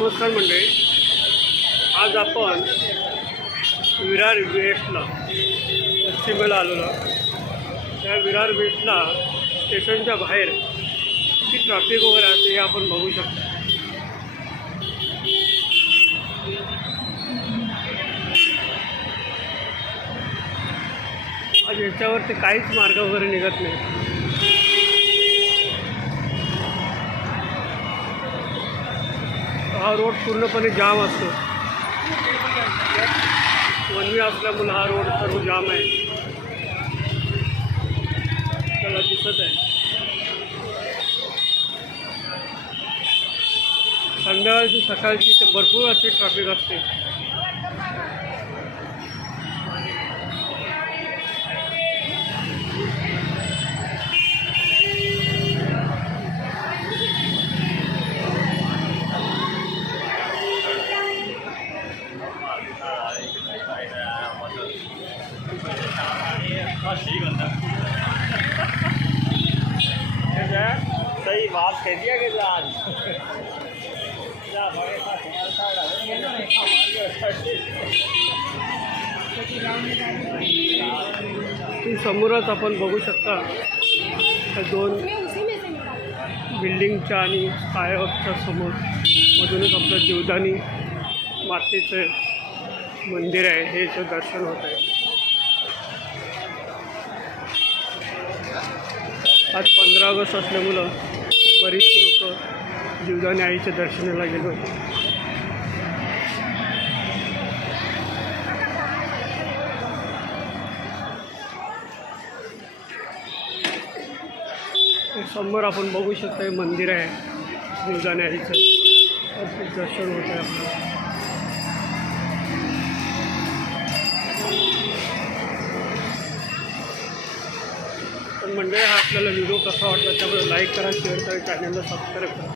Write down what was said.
नमस्कार मंडळी, आज आपण विरार वेस्टला पश्चिमेला आलेलो. त्या विरार वेस्टला स्टेशनच्या बाहेर किती ट्रॅफिक वगैरे असते हे आपण बघू शकतो. आज याच्यावरती काहीच मार्ग वगैरे निघत नाही. हा रोड पूर्णपणे जाम असतो. वनवे असल्यामुळे हा रोड सर्व जाम आहे. त्याला दिसत आहे. संध्याकाळची सकाळची इथे भरपूर अशी ट्रॅफिक असते. सही बात कह दिया कि आज समोरच आपण बघू शकता त्या दोन बिल्डिंगच्या आणि स्कायवॉकच्या समोर मधूनच आपलं जीवदानी मातेचं मंदिर आहे, हे दर्शन होत आहे. आज 15 ऑगस्ट असल्यामुळं बरीचशी लोक जीवदानी आईच्या दर्शनाला गेलो होते. समोर आपण बघू शकता हे मंदिर आहे, जीवदानी आईचं दर्शन होत आहे आपलं. पण मंडळी, हा आपल्याला व्हिडिओ कसा वाटला त्यामुळे लाईक करा, शेअर करा, चॅनलला सबस्क्राईब करा.